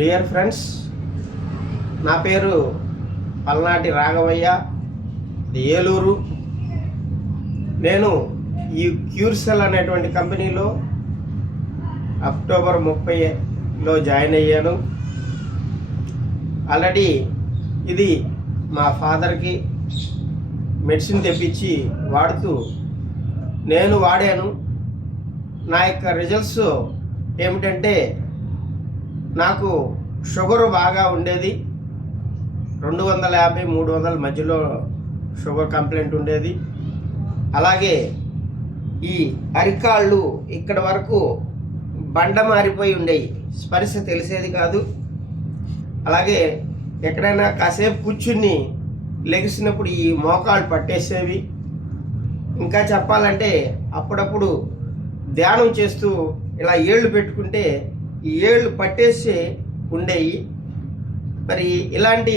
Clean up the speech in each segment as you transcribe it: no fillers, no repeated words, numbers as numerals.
Dear friends, నా పేరు పల్నాటి రాఘవయ్య, ఇది ఏలూరు. నేను ఈ క్యూర్సెల్ అనేటువంటి కంపెనీలో అక్టోబర్ 30లో జాయిన్ అయ్యాను. ఆల్రెడీ ఇది మా ఫాదర్కి మెడిసిన్ తెప్పించి వాడుతూ నేను వాడాను. నా యొక్క రిజల్ట్స్ ఏమిటంటే, నాకు షుగర్ బాగా ఉండేది, 250-300 మధ్యలో షుగర్ కంప్లైంట్ ఉండేది. అలాగే ఈ అరికాళ్ళు ఇక్కడ వరకు బండ మారిపోయి ఉండేవి, స్పర్శ తెలిసేది కాదు. అలాగే ఎక్కడైనా కాసేపు కూర్చుని లెగిసినప్పుడు ఈ మోకాళ్ళు పట్టేసేవి. ఇంకా చెప్పాలంటే అప్పుడప్పుడు ధ్యానం చేస్తూ ఇలా ఏళ్ళు పెట్టుకుంటే ఈ ఏళ్ళు పట్టేసి ఉండేవి. మరి ఇలాంటి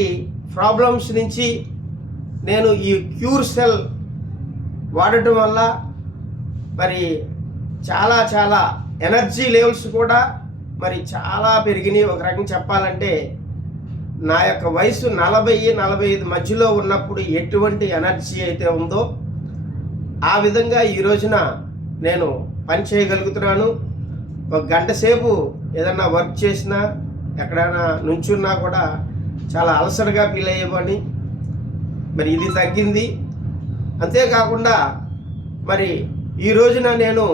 ప్రాబ్లమ్స్ నుంచి నేను ఈ క్యూర్సెల్ వాడటం వల్ల మరి చాలా ఎనర్జీ లెవెల్స్ కూడా మరి చాలా పెరిగినాయి. ఒక రకంగా చెప్పాలంటే నా యొక్క వయసు 40-45 మధ్యలో ఉన్నప్పుడు ఎటువంటి ఎనర్జీ అయితే ఉందో ఆ విధంగా ఈ రోజున నేను పని చేయగలుగుతున్నాను. ఒక గంట సేపు ఏదన్నా వర్క్ చేసినా, ఎక్కడైనా నుంచున్నా కూడా చాలా అలసటగా ఫీల్ అయ్యేవాడిని. మరి ఇది తగ్గింది. అంతేకాకుండా మరి ఈ రోజున నేను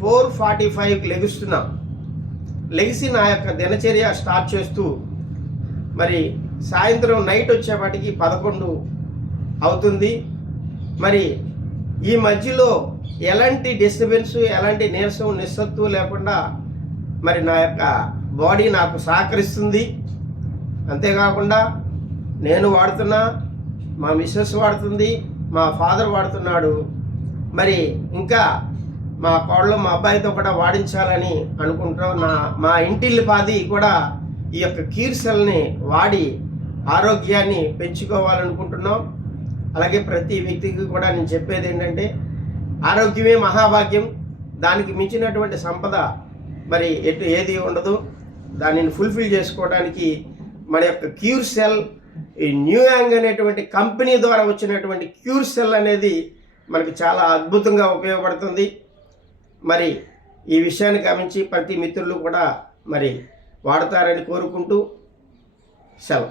4:45కి లెగుస్తున్నా. లెగిసి నా యొక్క దినచర్య స్టార్ట్ చేస్తూ మరి సాయంత్రం నైట్ వచ్చేపాటికి 11 అవుతుంది. మరి ఈ మధ్యలో ఎలాంటి డిస్టర్బెన్స్, ఎలాంటి నీరసం, నిస్సత్తు లేకుండా మరి నా యొక్క బాడీ నాకు సహకరిస్తుంది. అంతేకాకుండా నేను వాడుతున్నా, మా మిస్సెస్ వాడుతుంది, మా ఫాదర్ వాడుతున్నాడు. మరి ఇంకా మా కోడలు, మా అబ్బాయితో కూడా వాడించాలని అనుకుంటున్నాం. మా ఇంటిల్లిపాది కూడా ఈ యొక్క క్యూర్సెల్ని వాడి ఆరోగ్యాన్ని పెంచుకోవాలనుకుంటున్నాం. అలాగే ప్రతి వ్యక్తికి కూడా నేను చెప్పేది ఏంటంటే, ఆరోగ్యమే మహాభాగ్యం. దానికి మించినటువంటి సంపద మరి ఏది ఉండదు. దానిని ఫుల్ఫిల్ చేసుకోవడానికి మన యొక్క క్యూర్సెల్, ఈ న్యూ యాంగ్ అనేటువంటి కంపెనీ ద్వారా వచ్చినటువంటి క్యూర్సెల్ అనేది మనకి చాలా అద్భుతంగా ఉపయోగపడుతుంది. మరి ఈ విషయాన్ని గమనించి ప్రతి మిత్రులు కూడా మరి వాడతారని కోరుకుంటూ సెలవు.